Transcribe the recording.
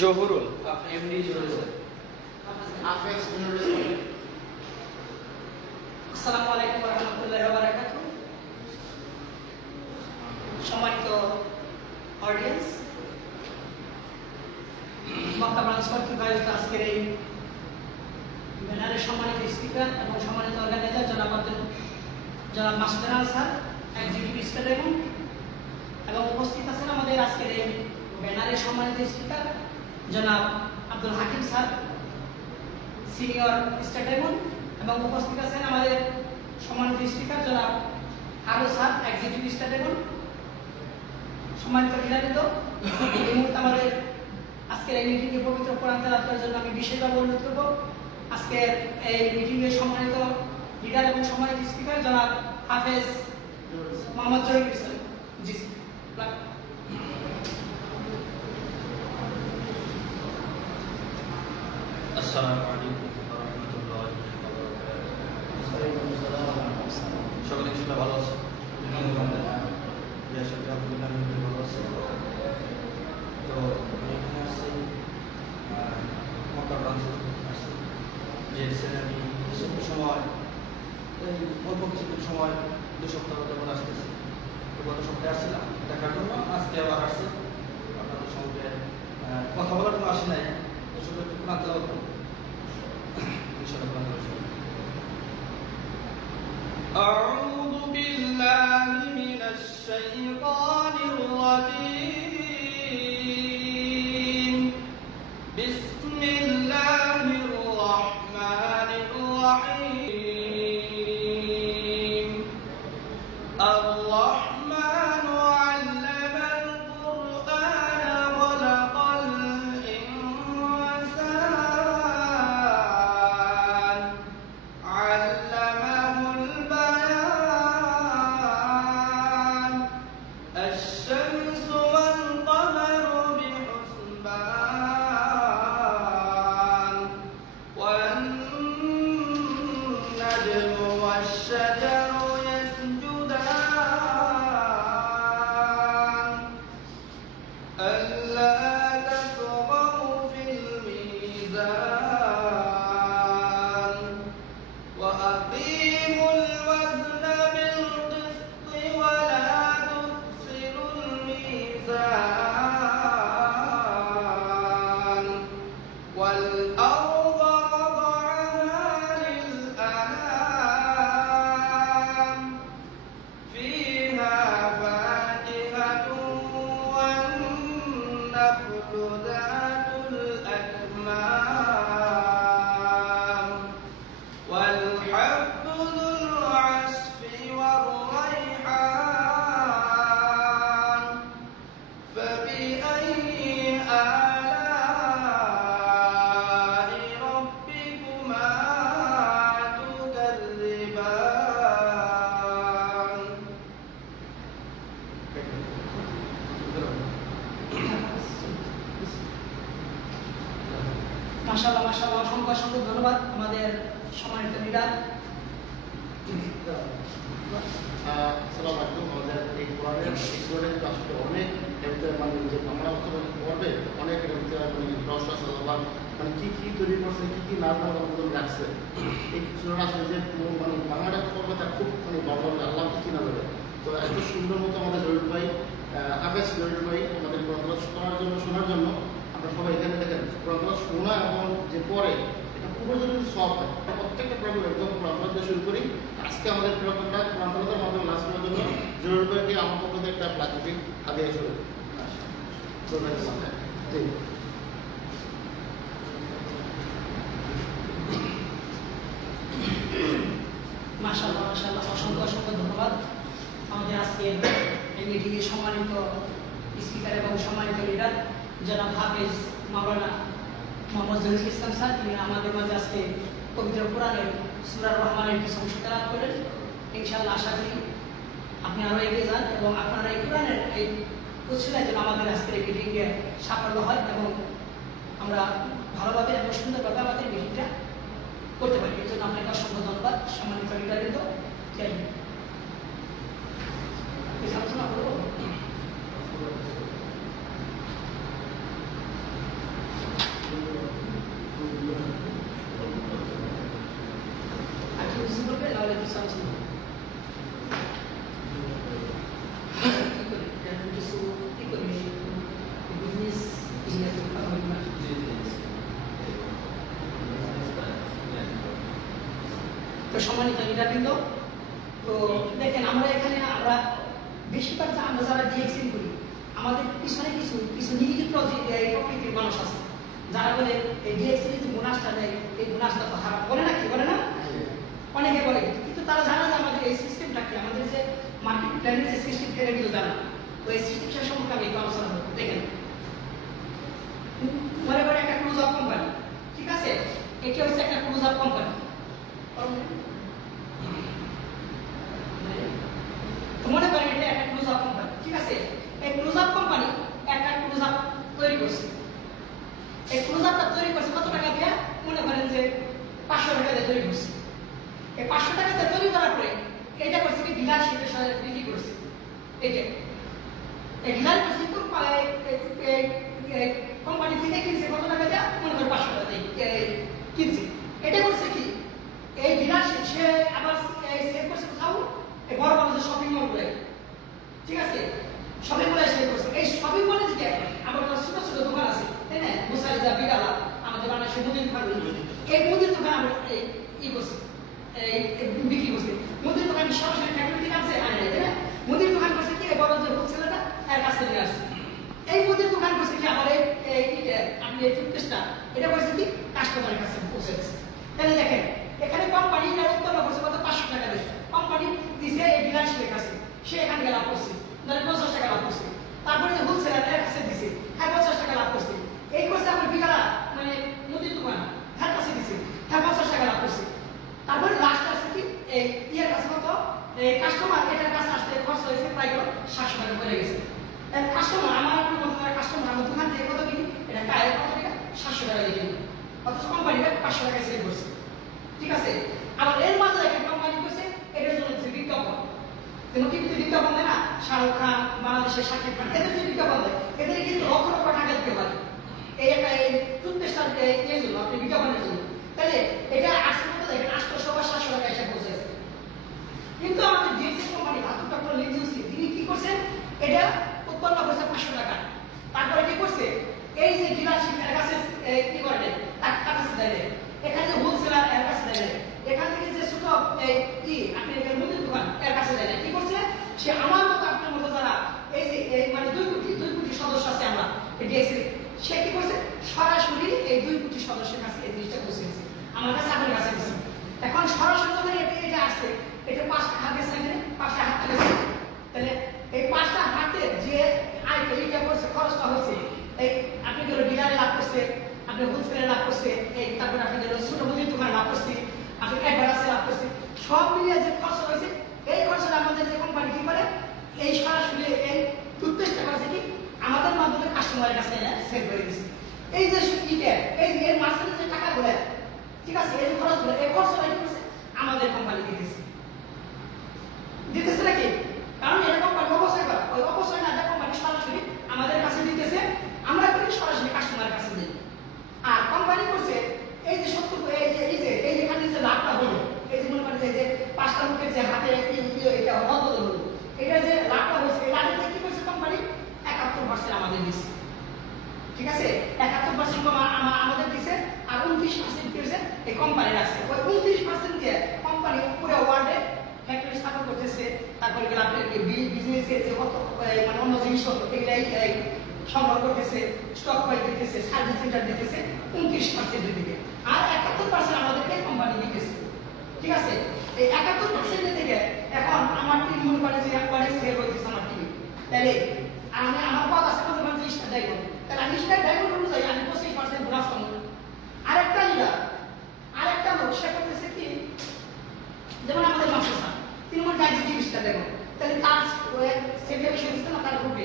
Zahurul MD Zahurul. আসসালামু আলাইকুম ওয়া রাহমাতুল্লাহি ওয়া বারাকাতুহু। সম্মানিত অডিয়েন্স, মক্কা ব্রাঞ্চ কর্তৃক আয়োজিত আজকের এই ব্যানারের সম্মানিত স্পিকার এবং সম্মানিত অর্গানাইজার জনাব মাসুদ আনাল স্যার, এক্সিকিউটিভ স্টেডিয়াম, এবং উপস্থিত আছেন আমাদের আজকের এই ব্যানারের সম্মানিত স্পিকার জনাব Abdul Hakim sir, senior stadium, এবং উপস্থিত আছেন আমাদের সম্মানিত স্পিকার জনাব আরো স্যার, এক্সিকিউটিভ স্টেডিয়াম। সম্মানিত ক্রীড়াবিদ, এই মুহূর্তে আমাদের আজকের এই মিটিংয়ে পবিত্র কোরআন তেলাওয়াত করার জন্য আমি বিশেষভাবে অনুরোধ করব আজকের এই মিটিংয়ে সম্মানিত লিডার এবং সম্মানিত স্পিকার জনাব হাফেজ মোহাম্মদ জহিরুল ইসলাম। জি স্যার। আসসালামু আলাইকুম ওয়া রাহমাতুল্লাহি ওয়া বারাকাতুহু। সকলে কি ভালো আছেন? ভালো আছে। তো আমি এখানে আসছি মক্কা ব্রাঞ্চে আসছি, যে আমি কিছু সময় অল্প কিছু সময় 2 সপ্তাহ যেমন আসতেছি। তো গত সপ্তাহে আসছিলাম দেখার জন্য, আজকে আবার আসছি আপনাদের সঙ্গে কথা বলার জন্য আসি নাই, শুধু একটু কোরআন তেলাওয়াত করব ইনশাআল্লাহ। أعوذ بالله من الشيطان الرجيم. بسم الله الرحمن الرحيم. الرحمن علم القرآن خلق الإنسان علمه البيان. الشمس والقمر بحسبان والنجم والشجر يسجدان ألا تطغوا في الميزان وأقيموا الوزن بالقسط ولا تخسروا الميزان والأرض وضعها للأنام فيها فاكهة والنخل ذات الأكمام والحب ذو العصف والريحان فبأي آلاء ربكما تكذبان. মাশাআল্লাহ মাশাআল্লাহ, অসংখ্য অসংখ্য ধন্যবাদ আমাদের সম্মানিত লিডার। আসসালামু আলাইকুম। আমাদের এই কোরআনের স্টুডেন্ট আসলে অনেক মানে যে আমরা পড়বে অনেক রহস্য আছে, মানে কি কি তৈরি করছে, কি কি নাম রাখছে। এই স্টুডেন্ট আসলে যে মানে বাংলাটা পড়বে তার খুব মানে ভালো হবে, আল্লাহ কি না যাবে। তো এত সুন্দর মতো আমাদের জহির ভাই, আকাশ জহির ভাই আমাদের কোরআন করার জন্য, শোনার জন্য আমরা সবাই এখানে দেখেন কোরআন শোনা এবং যে পড়ে এটা খুবই যদি সব হয়। প্রত্যেকটা প্রোগ্রাম একদম কোরআন দিয়ে শুরু করি। আজকে আমাদের প্রোগ্রামটা কোরআনের মাধ্যমে লাস্ট করার জন্য জহির ভাইকে আমার পক্ষ থেকে একটা প্লাস্টিক হাদিয়া শুরু মাশাআল্লাহ মাশাআল্লাহ, অসংখ্য অসংখ্য ধন্যবাদ আমাদের আজকে এই মিটিংয়ে সম্মানিত স্পিকার এবং সম্মানিত লিডার জনাব হাফেজ মাওলানা মোহাম্মদ জহিরুল ইসলাম স্যার। তিনি আমাদের মাঝে আজকে পবিত্র কোরআনের সূরা রহমানের কিছু অংশ তেলাওয়াত করেন। ইনশাআল্লাহ আশা করি আপনি আরও এগিয়ে যান এবং আপনারা এই কোরআনের এই উৎসাহের জন্য আমাদের আজকের এই মিটিংয়ে সাফল্য হয় এবং আমরা ভালোভাবে এবং সুন্দরভাবে আমাদের মিটিংটা করতে পারি। এই জন্য আপনাকে অসংখ্য ধন্যবাদ সম্মানিত লিডারবৃন্দ। সম্মানিত নেতৃবৃন্দ, তো দেখেন আমরা এখানে আমরা বেশিরভাগ আমরা যারা ডিএক্সিন করি আমাদের পিছনে কিছু কিছু নিগেটিভ প্রকৃতির মানুষ আছে যারা বলে এই ডিএক্সিন যে বোনাসটা দেয় এই বোনাসটা তো খারাপ বলে না, কি বলে না, অনেকে বলে, কিন্তু তারা জানা যে আমাদের এই সিস্টেমটা কি, আমাদের যে মার্কেট প্ল্যানের যে সিস্টেম এগুলো জানা। তো এই সিস্টেমটা সম্পর্কে আমি একটু আলোচনা করবো। দেখেন মনে করেন একটা ক্রুজ আপ কোম্পানি, ঠিক আছে, এটি হচ্ছে একটা ক্রুজ আপ কোম্পানি। মনে করেন এটা একটা ক্রুজ আপ কোম্পানি, ঠিক আছে, এই ক্রুজ আপ কোম্পানি একটা ক্রুজ আপ তৈরি করছে। এই ক্রুজ আপটা তৈরি করছে কত টাকা দিয়ে? মনে করেন যে 500 টাকা দিয়ে তৈরি করছে। এই 500 টাকা দিয়ে তৈরি করার পরে এটা করছে কি ডিলারশিপের সাথে বিক্রি করছে। এই ডিলার করছে কিন্তু কোম্পানি থেকে কিনছে কত টাকা দিয়ে? মনে করেন 500 টাকা দিয়ে কিনছে। এটা করছে কি এই ডিলারশিপ সে আবার সেল করছে কোথাও এই বড় বড় যে শপিং মলগুলো, ঠিক আছে, শপিং মলে সেল করছে। এই শপিং মলে দিকে আবার ছোট ছোট দোকান আছে, তাই না, মুসারিজা বিগালা আমাদের বাংলাদেশের মুদির দোকান, এই মুদির দোকান আমরা ই করছি বিক্রি করছি। মুদির দোকান সরাসরি ফ্যাক্টরি থেকে আসছে আনে, তাই না, মুদির দোকান করছে কি বড় যে হোলসেলারটা এর কাছে নিয়ে আসছে। এই মুদির দোকান করছে কি আবার আপনি এই টুথপেস্টটা এটা করছে কি কাস্টমারের কাছে পৌঁছে দিচ্ছে। তাহলে দেখেন এখানে কোম্পানি উৎপন্ন করছে কত? 500 টাকা দিয়ে কোম্পানি দিছে এই ডিলারশিপের কাছে, সে এখানে লাভ করছে, ধরেন 50 টাকা লাভ করছে। তারপরে যে হোলসেলার এর কাছে দিছে, হ্যাঁ 50 টাকা লাভ করছে। এই করছে আমার বিকালা মানে মুদির দোকান তার কাছে দিছে, হ্যাঁ 50 টাকা লাভ করছে। তারপরে লাস্ট আছে কি এই ইয়ের কাছে কত? এই কাস্টমার এটার কাছে আসতে খরচ হয়েছে প্রায় 700 টাকা পড়ে গেছে। কাস্টমার আমার আপনার মতো কাস্টমার আমার দোকান থেকে কত কিনি? এটা কায়ের কত টাকা? 700 টাকা দিয়ে কিনি, অথচ কোম্পানিটা 500 টাকায় সেল করছে, ঠিক আছে। আবার এর মাঝে একটা কোম্পানি করছে এটার জন্য হচ্ছে বিজ্ঞাপন, কিন্তু টিভিতে বিজ্ঞাপন দেয় না, শাহরুখ খান, বাংলাদেশের শাকিব খান, এদের যে বিজ্ঞাপন দেয় এদের কিন্তু লক্ষ লক্ষ টাকা দিতে পারে এই একটা এই টুথপেস্টার এর জন্য, আপনি বিজ্ঞাপনের জন্য। তাহলে এটা আসতে মতো দেখেন 800 বা 700 টাকা এসে পৌঁছেছে। কিন্তু আমাদের ডিএক্সি কোম্পানি হাতুর ডক্টর লিনজুসি তিনি কি করছেন? এটা উৎপন্ন করছে 500 টাকা। তারপরে কি করছে? এই যে ডিলারশিপ এর কাছে কি করে দেয়, তার কাছে দেয়, এখানে যে হোলসেলার এর কাছে দেয়, এখান থেকে যে ছোট কি আপনি মুদির দোকান এর কাছে দেয়, কি করছে? সে আমার মতো আপনার মতো যারা এই যে মানে 2 কোটি সদস্য আছে আমরা ডিএক্সি, সে কি করছে? সরাসরি এই 2 কোটি সদস্যের কাছে এই জিনিসটা পৌঁছে দিয়েছে, আমার কাছে আপনার কাছে দিচ্ছে। এখন সরাসরি যখন এটা আসছে, এটা 5টা হাত গেছে, 5টা হাত গেছে, তাহলে এই 5টা হাতে যে আয়টা এইটা করছে খরচটা হচ্ছে এই আপনি গেল ডিলারে লাভ করছে, আপনি হোলসেলে লাভ করছে, এই তারপরে আপনি গেল ছোট মুদির দোকানে লাভ করছে, আপনি অ্যাডভান্সে লাভ করছে, সব মিলিয়ে যে খরচ হয়েছে এই খরচটা আমাদের যে কোম্পানি কি করে এই সরাসরি এই টুথপেস্টটা করছে কি আমাদের মাধ্যমে কাস্টমারের কাছে সেল করে দিচ্ছে। এই যে ইটা এই এর মাঝখানে যে টাকাগুলো, ঠিক আছে, এই খরচগুলো এই খরচটা কি করছে? আমাদের কোম্পানি দিতেছে নাকি? কারণ এটা কোম্পানি অবশ্যই করে, ওই অবশ্যই না কোম্পানি সরাসরি আমাদের কাছে দিতেছে, আমরা কিন্তু সরাসরি কাস্টমারের কাছে দিই। আর কোম্পানি করছে এই যে 70 এই যে এখানে যে লাভটা হলো, এই যে মনে করেন যে 5টা লোকের যে হাতে এটা বদল হলো, এটা যে লাভটা হয়েছে এই লাভের থেকে কি করছে কোম্পানি? 71% আমাদের দিচ্ছে, ঠিক আছে, 71% আমাদের দিচ্ছে, আর 29% দিচ্ছে এই কোম্পানি রাখছে। ওই 29% দিয়ে কোম্পানি পুরো ওয়ার্ল্ডে ফ্যাক্টরি স্থাপন করতেছে, তারপরে আপনার বিজনেসের যে কত মানে অন্য জিনিসপত্র এগুলাই সংগ্রহ করতেছে, স্টক বাই দিতেছে, সার্ভিস সেন্টার দিতেছে 29% দিকে, আর 71% আমাদেরকে কোম্পানি দিতেছে, ঠিক আছে। এই 71% থেকে এখন আমার টিম মনে করে যে একবারে সেল হইতেছে আমার টিম, তাহলে আমি আমার পদ আছে কত? 30টা ডায়মন্ড, তাহলে 30টা ডায়মন্ড অনুযায়ী আমি 25% বোনাস পাবো। আরেকটা লোক সে করতেছে কি, যেমন আমাদের মাস্টার স্যার তিনি মনে হয় 30টা ডায়মন্ড, তাহলে তার সেলটা বেশি হচ্ছে না, তার গ্রুপে